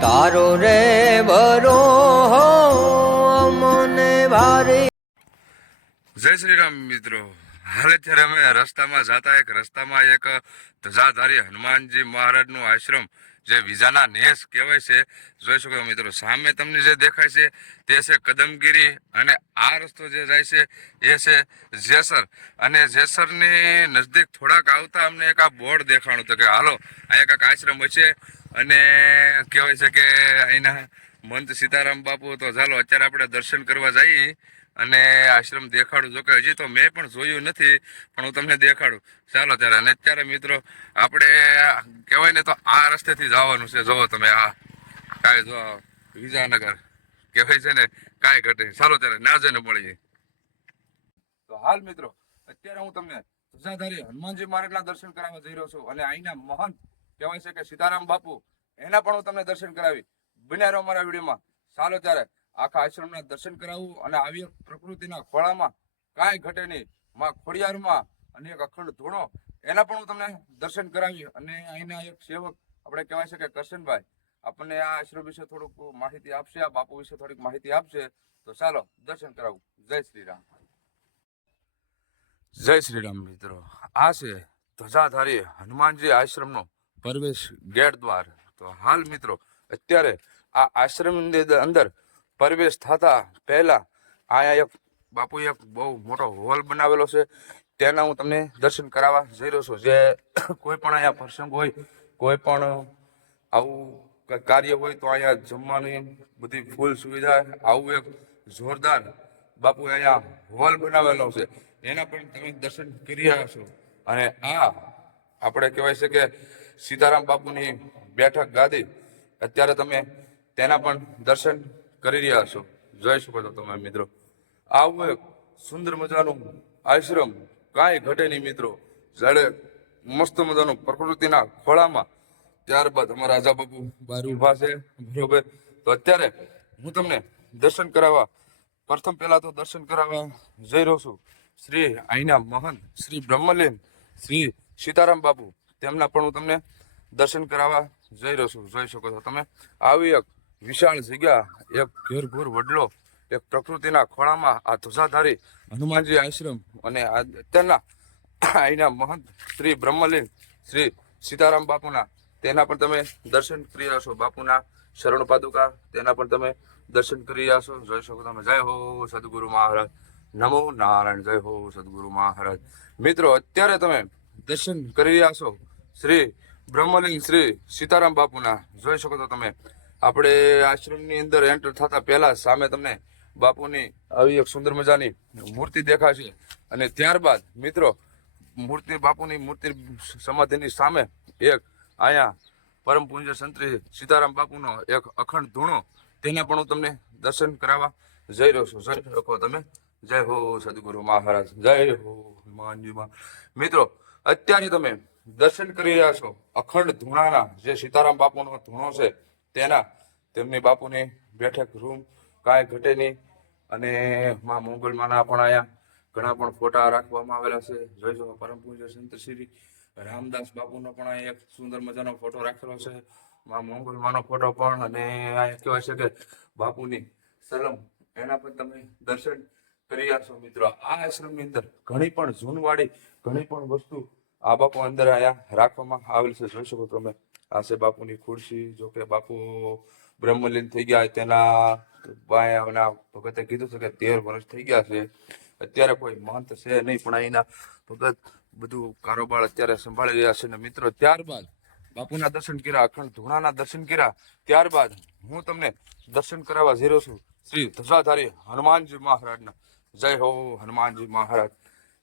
તારો રે બરો મને ભારી જય શ્રી રામ મિત્રો. હાલે ત્યારે અમે રસ્તામાં જતા એક રસ્તામાં એક ધજાધારી હનુમાનજી મહારાજનું આશ્રમ, જે વિઝાના નેસ કહેવાય છે. જોઈ શકો મિત્રો, સામે તમને જે દેખાય છે તે છે કદમગીરી અને આ રસ્તો જે જાય છે એ છે જેસર. અને જેસરની નજદીક થોડાક આવતા અમને એક આ બોર્ડ દેખાણું હતું કે હાલો અહીંયા કાંઈક આશ્રમ હશે અને કહેવાય છે કે અહીંના મંત સીતારામ બાપુ તો ચાલો અત્યારે આપણે દર્શન કરવા જઈએ અને આશ્રમ દેખાડું. જોકે હજી તો મેં પણ જોયું નથી, પણ હું તમને દેખાડું. ચાલો ત્યારે. અને અત્યારે મિત્રો, આપણે કહેવાય ને તો આ રસ્તેથી જવાનું છે. જોવો તમે આ. કાંઈ જો વિજયનગર કહેવાય છે ને, કાંઈ ઘટે. ચાલો ત્યારે, ના જઈને મળીએ. તો હાલ મિત્રો, અત્યારે હું તમને ધજાધારી હનુમાનજી મહારાજના દર્શન કરાવવા જઈ રહ્યો છું. અને અહીંના મહંત કહેવાય છે કે સીતારામ બાપુ, એના પણ હું તમને દર્શન કરાવી. બન્યા રહો મારા વિડીયોમાં. ચાલો ત્યારે આખા આશ્રમના દર્શન કરાવું અને આવી પ્રકૃતિના ખોળામાં કાંઈ ઘટે નહીં. માં ખોડિયારમાં અને એક અખંડ ધૂણો, એના પણ હું તમને દર્શન કરાવી અને અહીંના એક સેવક, આપણે કહેવાય છે કે કરશનભાઈ, આપણને આ આશ્રમ વિશે થોડુંક માહિતી આપશે, આ બાપુ વિશે થોડીક માહિતી આપશે. તો ચાલો, દર્શન કરાવું. જય શ્રી રામ જય શ્રી રામ મિત્રો. આ છે ધ્વજાધારી હનુમાનજી આશ્રમનો પ્રવેશ ગેટ દ્વાર. તો હાલ મિત્રો, અત્યારે આ આશ્રમની અંદર પ્રવેશ થતા પહેલા અહીંયા એક બાપુએ એક બહુ મોટો હોલ બનાવેલો છે. તેના હું તમને દર્શન કરાવવા જઈ રહ્યો છું. જે કોઈ પણ અહીંયા પ્રસંગ હોય, કોઈ પણ આવું કાર્ય હોય, તો અહીંયા જમવાની બધી ફૂલ સુવિધા, આવું એક જોરદાર બાપુ અહીંયા હોલ બનાવેલો છે. એના પણ તમે દર્શન કરી રહ્યા છો. અને આ, આપણે કહેવાય છે કે સીતારામ બાપુની બેઠક ગાદી અત્યારે તમે તેના પણ દર્શન કરી રહ્યા છો. જોઈ શકો છો તમે મિત્રો. આવું એક સુંદર મજાનું આશ્રમ કાંઈ ઘટે નહીં મિત્રો. જ્યારે મસ્ત મજાનું પ્રકૃતિના ખોળામાં ત્યારબાદ અમારા રાજા બાપુ બહાર ઊભા છે. બરોબર. તો અત્યારે હું તમને દર્શન કરાવવા પ્રથમ પહેલા તો દર્શન કરાવવા જઈ રહ્યો છું. શ્રી અહીંના મહંત શ્રી બ્રહ્મલીન શ્રી સીતારામ બાપુ. તેમના પણ હું તમને દર્શન કરાવવા જઈ રહ્યો છું. જોઈ શકો છો તમે. આવી એક વિશાળ જગ્યા, એક ઘેરઘોર વડલો, એક પ્રકૃતિના ખોળામાં આ ધ્વજાધારી હનુમાનજી આશ્રમ અને અત્યારના અહીંના મહંત શ્રી બ્રહ્મલીન, શ્રી સીતારામ બાપુના, તેના પણ તમે દર્શન કરી રહ્યા છો. બાપુના શરણ પાદુકા તેના પણ તમે દર્શન કરી રહ્યા છો. જોઈ શકો તમે. જય હો સદગુરુ મહારાજ. નમો નારાયણ. જય હો સદગુરુ મહારાજ. મિત્રો, અત્યારે તમે દર્શન કરી રહ્યા છો શ્રી બ્રહ્મલિંગ શ્રી સીતારામ બાપુના. જોઈ શકો છો તમે. આપણે આશ્રમની અંદર એન્ટર થતા પહેલા સામે તમને બાપુની આવી એક સુંદર મજાની મૂર્તિ દેખાશે. અને ત્યારબાદ મિત્રો, મૂર્તિ, બાપુની મૂર્તિ સમાધિની સામે એક અહીંયા પરમ પૂજ્ય સંત્રી સીતારામ બાપુનો એક અખંડ ધૂણો, તેને પણ હું તમને દર્શન કરાવવા જઈ રહ્યો છું. જઈ શકો તમે. જય હો સદગુરુ મહારાજ. જય હો હનુમાનજીમાં મિત્રો અત્યારે તમે દર્શન કરી રહ્યા છો, અખંડ ધૂણાના જે સીતારામ બાપુનો ધૂણો છે, તેના, તેમની બાપુની બેઠક રૂમ કાંઈ ઘટે નહીં અને માં મોગલમાના પણ અહીંયા ઘણા પણ ફોટા રાખવામાં આવેલા છે. જોઈ શકો પરમ પૂજ્ય સંત શ્રી રામદાસ બાપુનો પણ અહીંયા એક સુંદર મજાનો ફોટો રાખેલો છે. માં મોગલમાનો ફોટો પણ અને અહીંયા કહેવાય છે કે બાપુની સલમ. એના પણ તમે દર્શન કરી આવશો મિત્રો. આ આશ્રમની અંદર ઘણી પણ જૂનવાળી ઘણી પણ વસ્તુ આ બાપુ અંદર અહીંયા રાખવામાં આવેલ છે. જોઈ શકો તમે, આ છે બાપુની ખુરશી. જો કે બાપુ બ્રહ્મલીન થઈ ગયા તેના બાયાના ભગતે કીધું છે કે તેર વર્ષ થઈ ગયા છે. અત્યારે કોઈ મહંત છે નહીં, પણ અહીંના ભગત બધું કારોબાર અત્યારે સંભાળી રહ્યા છે. ને મિત્રો, ત્યારબાદ બાપુના દર્શન કર્યા, અખંડ ધૂણાના દર્શન કર્યા. ત્યારબાદ હું તમને દર્શન કરાવવા રહ્યો છું. શ્રી ધજાધારી હનુમાનજી મહારાજના. જય હો હનુમાનજી મહારાજ.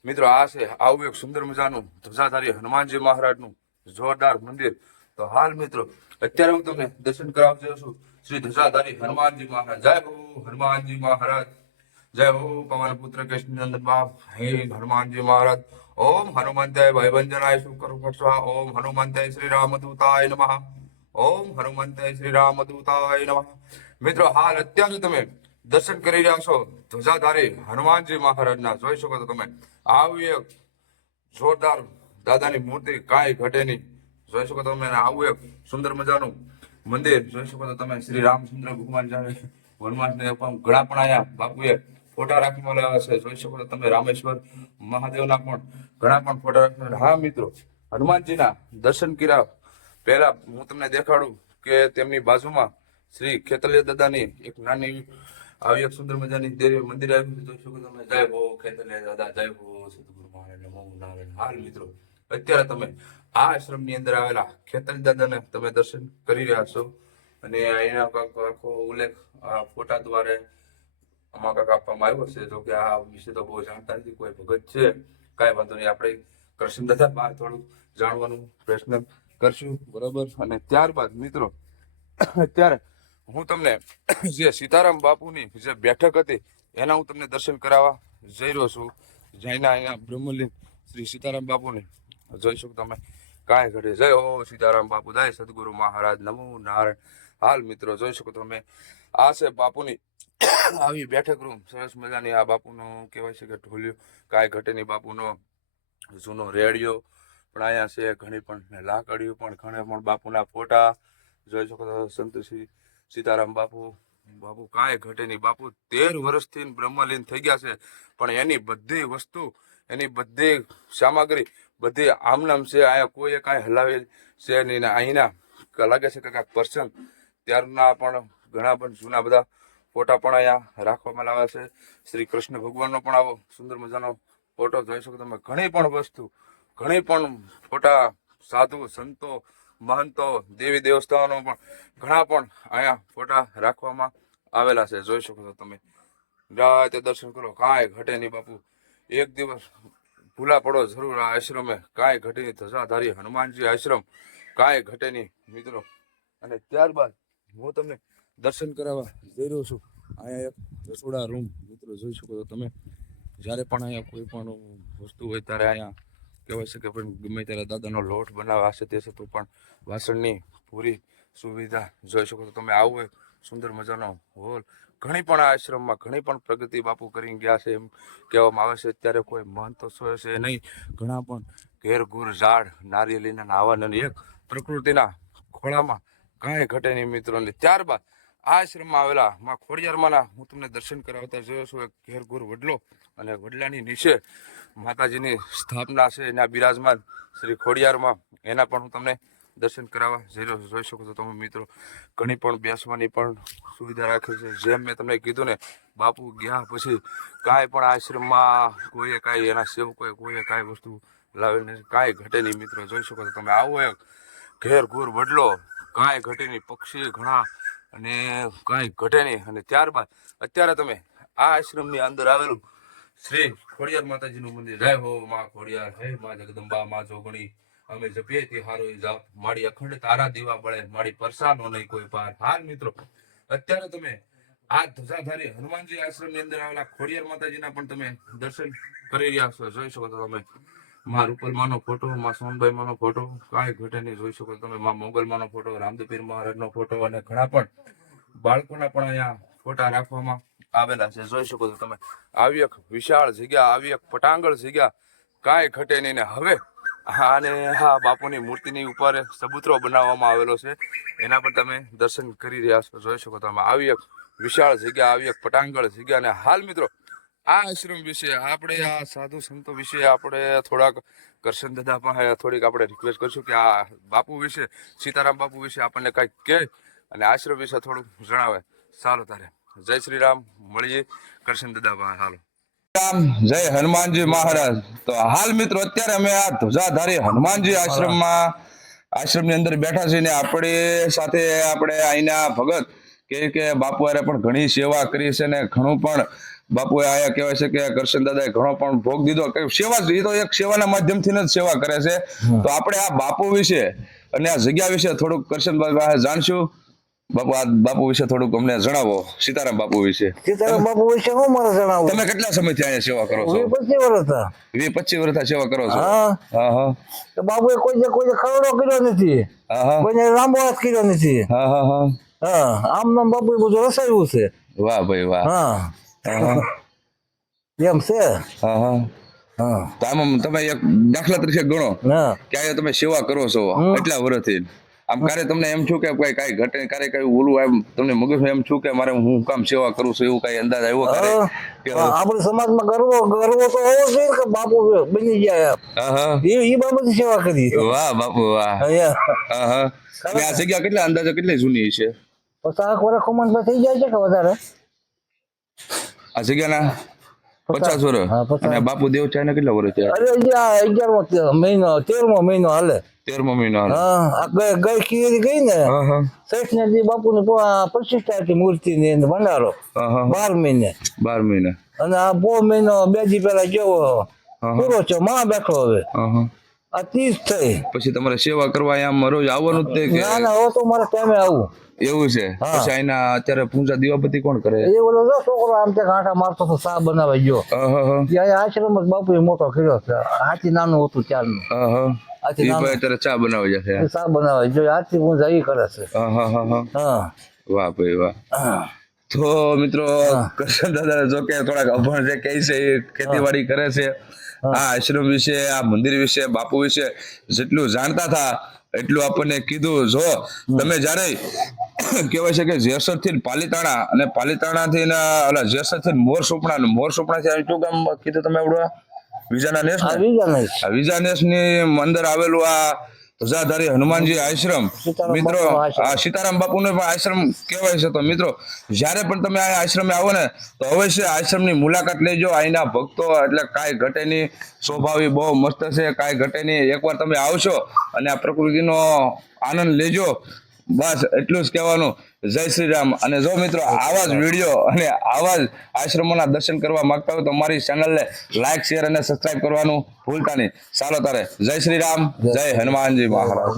મિત્રો, આ છે આવું એક સુંદર મજાનું ધ્વજાધારી હનુમાનજી મહારાજનું જોરદાર મંદિર. તો હાલ મિત્રો, અત્યારે હું તમને દર્શન કરાવવા જઉં છું શ્રી ધ્વજાધારી હનુમાનજી મહારાજ. જય હો હનુમાનજી મહારાજ. જય હો પવન પુત્ર કૃષ્ણનંદ બાપ. હે હનુમાનજી મહારાજ. ઓમ હનુમંતાય ભયભંજનાય શુકર સ્વાહા ઓમ હનુમંતાય શ્રી રામદૂતાય નમઃ. ઓમ હનુમંતાય શ્રી રામદૂતાય નમઃ. મિત્રો, હાલ અત્યારે તમે દર્શન કરી રહ્યા છો. ધ્વજાધારી હનુમાનજી મહારાજના. જોઈ શકો છો તમે. આવી એક જોરદાર દાદાની મૂર્તિ કાંઈ ઘટે નહીં. જોઈ શકો તમે. આવું એક સુંદર મજાનું મંદિર. જોઈ શકો છો તમે. શ્રી રામચંદ્ર ભગવાન જાણે વનવાસને પણ ઘણા પણ આયા. બાપુએ ફોટા રાખવામાં લાવ્યા છે. જોઈ શકો છો તમે. રામેશ્વર મહાદેવના પણ ઘણા પણ ફોટા રાખવામાં હા, મિત્રો. હનુમાનજીના દર્શન કર્યા પહેલા હું તમને દેખાડું કે તેમની બાજુમાં શ્રી ખેતલિયા દાદાની એક નાની આવી એક સુંદર મજાની દેવી મંદિર આવ્યું છે. જોઈ શકો તમે જય હો ખેતલિયા દાદા, જય હો સદગુરુ મહારાજ નમો નારાયણ. હાલ મિત્રો, અત્યારે તમે આ આશ્રમની અંદર આવેલા ખેતર દાદાને તમે દર્શન કરી રહ્યા છો. અને એના કાંક આખો ઉલ્લેખ ફોટા દ્વારા આમાં કાંક આપવામાં આવ્યો છે. જો કે આ વિશે તો બહુ જાણતા નથી, કોઈ ભગત છે. કાંઈ વાંધો નહીં, આપણે કૃષ્ણ દાદા બહાર થોડું જાણવાનું પ્રયત્ન કરશું. બરોબર? અને ત્યારબાદ મિત્રો, અત્યારે હું તમને જે સીતારામ બાપુની જે બેઠક હતી, એના હું તમને દર્શન કરાવવા જઈ રહ્યો છું. જઈને અહીંયા બ્રહ્મલીન શ્રી સીતારામ બાપુને જોઈ શકો તમે. કાંઈ ઘટે જય હો સીતારામ બાપુ, જય સદગુરુ મહારાજ, નમો નારાયણ. હાલ મિત્રો જોઈ શકો તમે, આ છે બાપુની આવી બેઠક રૂમ સરસ મજાની આ બાપુનો કહેવાય છે કે ઢોલિયો, કાંઈ ઘટેની બાપુનો. જૂનો રેડિયો પણ અહીંયા છે, ઘણી પણ લાકડીઓ પણ, ઘણે પણ બાપુના ફોટા. જોઈ શકો તો સંત શ્રી સીતારામ બાપુ બાપુ કાંઈ ઘટે નહીં. બાપુ તેર વર્ષથી બ્રહ્મલીન થઈ ગયા છે. પણ એની બધી વસ્તુ, એની બધી સામગ્રી, બધી આમનામ છે અહીંયા કોઈએ કાંઈ હલાવે છે નહીં. અહીંના લાગે છે કે કાંઈક પર્સન ત્યારના પણ ઘણા પણ જૂના બધા ફોટા પણ અહીંયા રાખવામાં લાવ્યા છે. શ્રી કૃષ્ણ ભગવાનનો પણ આવો સુંદર મજાનો ફોટો જોઈ શકો તમે. ઘણી પણ વસ્તુ, ઘણી પણ ફોટા સાધુ, સંતો મહંતો દેવી દેવસ્થાનો પણ ઘણા પણ અહીંયા ફોટા રાખવામાં આવેલા છે. જોઈ શકો છો તમે. રાતે દર્શન કરો. કાંઈ ઘટે નહીં બાપુ. એક દિવસ ભૂલા પડો જરૂર આ આશ્રમે. કાંઈ ઘટે નહીં. ધજાધારી હનુમાનજી આશ્રમ. કાંઈ ઘટે નહીં, મિત્રો. અને ત્યારબાદ હું તમને દર્શન કરાવવા જઈ રહ્યો છું. અહીંયા એક રસોડા રૂમ, મિત્રો, જોઈ શકો છો તમે. જ્યારે પણ અહીંયા કોઈ પણ વસ્તુ હોય ત્યારે અહીંયા કહેવાય છે કે પણ ગમે ત્યારે દાદાનો લોટ બનાવવા હશે તે છતાં પણ વાસણની પૂરી સુવિધા જોઈ શકો છો. તમે આવું સુંદર મજાનો હોલ. ઘણી પણ આશ્રમમાં ઘણી પણ પ્રગતિ બાપુ કરી ગયા છે એમ કહેવામાં આવે છે. અત્યારે કોઈ મહંતો સોય છે નહીં. ઘણા પણ ઘેર ઘૂર ઝાડ નારિયેલીના નાવાના એક પ્રકૃતિના ખોળામાં કાંઈ ઘટે નહીં મિત્રોને ત્યારબાદ આ આશ્રમમાં આવેલા માં ખોડિયારમાંના હું તમને દર્શન કરાવતા જોયો છું. એક ઘેર ઘૂર વડલો અને વડલાની નીચે માતાજીની સ્થાપના છે. એના બિરાજમાન શ્રી ખોડિયારમાં. એના પણ હું તમને દર્શન કરાવવા જઈ રહ્યો જોઈ શકો છો તમે મિત્રો, ઘણી પણ બેસવાની પણ સુવિધા રાખી છે. જેમ મેં તમને કીધું ને, બાપુ ગયા પછી કાંઈ પણ આશ્રમમાં કોઈએ કાંઈ એના સેવકોએ કોઈએ કાંઈ વસ્તુ લાવી નથી. કાંઈ ઘટે નહીં મિત્રો. જોઈ શકો છો તમે. આવો એક ઘેર ઘૂર વડલો. કાંઈ ઘટે નહીં. પક્ષી ઘણા અને કાંઈ ઘટે નહીં. અને ત્યારબાદ અત્યારે તમે આ આશ્રમની અંદર આવેલું શ્રી ખોડિયાર માતાજીનું મંદિર. જય હો માં ખોડિયાર, હે માં જગદંબા, માં જોગણી. અમે જપીએ તે હારો જાપ. મારી અખંડ તારા દીવા બળે, મારી પરસાનો નહીં કોઈ પાર. હાલ મિત્રો, અત્યારે તમે આ ધજાધારી હનુમાનજી આશ્રમની અંદર આવેલા ખોડિયાર માતાજીના પણ તમે દર્શન કરી રહ્યા છો. જોઈ શકો છો તમે. માં રૂપલમાનો ફોટો માં સોનભાઈ માનો ફોટો કાંઈ ઘટે નહીં, જોઈ શકો તમે. માં મોગલમાનો ફોટો રામદેપીર મહારાજનો ફોટો અને ઘણા પણ બાળકોના પણ અહીંયા ફોટા રાખવામાં આવેલા છે. જોઈ શકો છો તમે. આવી એક વિશાળ જગ્યા આવી એક પટાંગળ જગ્યા, કાંઈ ઘટે નહીં ને હવે અને આ બાપુની મૂર્તિની ઉપર સબૂતરો બનાવવામાં આવેલો છે. એના પર તમે દર્શન કરી રહ્યા છો. જોઈ શકો તમે. આવી એક વિશાળ જગ્યા આવી એક પટાંગળ જગ્યા અને હાલ મિત્રો આ આશ્રમ વિશે, આપણે આ સાધુ સંતો વિશે આપણે થોડાક કરશન દાદા પાસે થોડીક આપણે રિક્વેસ્ટ કરશું કે આ બાપુ વિશે, સીતારામ બાપુ વિશે આપણને કંઈક કહે અને આશ્રમ વિશે થોડું જણાવે. સારું તારે. જય શ્રી રામ મળીએ. કરશન દાદા પાસે. હાલો. રામ. જય હનુમાનજી મહારાજ. તો હાલ મિત્રો, અત્યારે અમે આ ધ્વજાધારી હનુમાનજી આશ્રમમાં, આશ્રમની અંદર બેઠા છીએ ને આપણી સાથે આપણે અહીંના ભગત કે કે બાપુ અરે પણ ઘણી સેવા કરી છે ને ઘણું પણ બાપુએ આયા કહેવાય છે કે કરશન દાદાએ ઘણો પણ ભોગ દીધો. કે સેવા એ તો એક સેવાના માધ્યમથી જ સેવા કરે છે. તો આપણે આ બાપુ વિશે અને આ જગ્યા વિશે થોડુંક કરશનભાઈ પાસે જાણશું. બાપુ આ બાપુ વિશે થોડુંક અમને જણાવો. સીતારામ બાપુ વિશે. સીતારામ બાપુ વિશે હું મારે જણાવું? તમે કેટલા સમયથી અહીંયા સેવા કરો છો? વીસ પચીસ વર્ષ હતા વીસ પચીસ વર્ષથી સેવા કરો છો? હા. હા હા. તો બાપુએ કોઈ કોઈ ખરડો કર્યો નથી. હા હા. કોઈને લાંબો હાથ કર્યો નથી. હા હા હા. હા. આમ નામ બાપુએ બધું રસાયું છે. વાહ ભાઈ વાહ. હા. એમ છે? હા હા. હા. તો આમાં તમે એક દાખલા તરીકે ગણો. ના તમે સેવા કરો છો? એટલા વર્ષથી. આમ ક્યારે તમને એમ છું કે કઈ કઈ ઘટે ક્યારે કઈ ઓલું એમ તમને મગજમાં એમ છું કે મારે હું કામ સેવા કરું છું એવું કઈ અંદાજ આવ્યો ક્યારે? આપણા સમાજમાં ગર્વ ગર્વ તો હોવો જોઈએ કે બાપુ બની ગયા એ એ બાબત સેવા કરી વાહ બાપુ વાહ. હા આ જગ્યા કેટલા અંદાજે કેટલી જૂની છે? પચાસ વર્ષ ખમણ થઈ જાય છે કે વધારે. આ જગ્યાના પચાસ વર્ષ. અને બાપુ દેવ ચાય ને કેટલા વર્ષ થયા? અરે અગિયારમો મહિનો તેરમો મહિનો હાલે. તેરમો મહિનો હાલે. ગઈ ગઈ ગઈ ને? હા બાપુ ને પ્રતિષ્ઠા હતી મૂર્તિની એને ભંડારો. બાર મહિને. બાર મહિને. અને આ પો મહિનો બે દી પેલા કેવો. પૂરો છો માં બેઠો હવે. આ ત્રીસ થઈ. પછી તમારે સેવા કરવા આમ રોજ આવવાનું જ તે ના ના હો તો મારે ટાઈમે આવું. એવું છે. પછી અહીંના અત્યારે પૂજા દિવાપતિ કોણ કરે? એ ઓલો જો છોકરો આમ તે કાંઠા મારતો તો સા બનાવવા ગયો. હા હા હા ત્યાં આશ્રમ જ બાપુ મોટો કર્યો છે. આથી નાનું હતું ત્યારનું હા હા આથી નાનું. અત્યારે ચા બનાવી એ સા બનાવવા જો આથી પૂજા એ કરે છે. હા હા હા હા હા. વાહ ભાઈ વાહ. તો મિત્રો કરશન દાદા જો કે થોડાક અભણ જે કહે છે ખેતીવાડી કરે છે. આ આશ્રમ વિશે આ મંદિર વિશે બાપુ વિશે જેટલું જાણતા હતા એટલું આપણને કીધું. જો તમે જ્યારે કહેવાય છે કે જેસરથી પાલીતાણા અને પાલીતાણા થી જેસરથી મોર સુપણા અને મોર સુપણા થી શું ગામ કીધું તમે આવડું વિજાના નેસ વિજાનેશની અંદર આવેલું આ ધજાધારી હનુમાનજી આશ્રમ. મિત્રો આ સીતારામ બાપુનો પણ આશ્રમ કહેવાય છે તો મિત્રો જ્યારે પણ તમે આ આશ્રમે આવો ને તો અવશ્ય આશ્રમની મુલાકાત લેજો. અહીંના ભક્તો એટલે કાંઈ ઘટે નહીં. સ્વભાવી બહુ મસ્ત છે કાંઈ ઘટે નહીં. એકવાર તમે આવશો અને આ પ્રકૃતિનો આનંદ લેજો. બસ એટલું જ કહેવાનું. જય શ્રી રામ અને જો મિત્રો આવા જ વીડિયો અને આવા જ આશ્રમોના દર્શન કરવા માંગતા હોય તો મારી ચેનલને લાઈક શેર અને સબસ્ક્રાઈબ કરવાનું ભૂલતા નહીં. ચાલો તારે જય શ્રી રામ જય હનુમાનજી મહારાજ.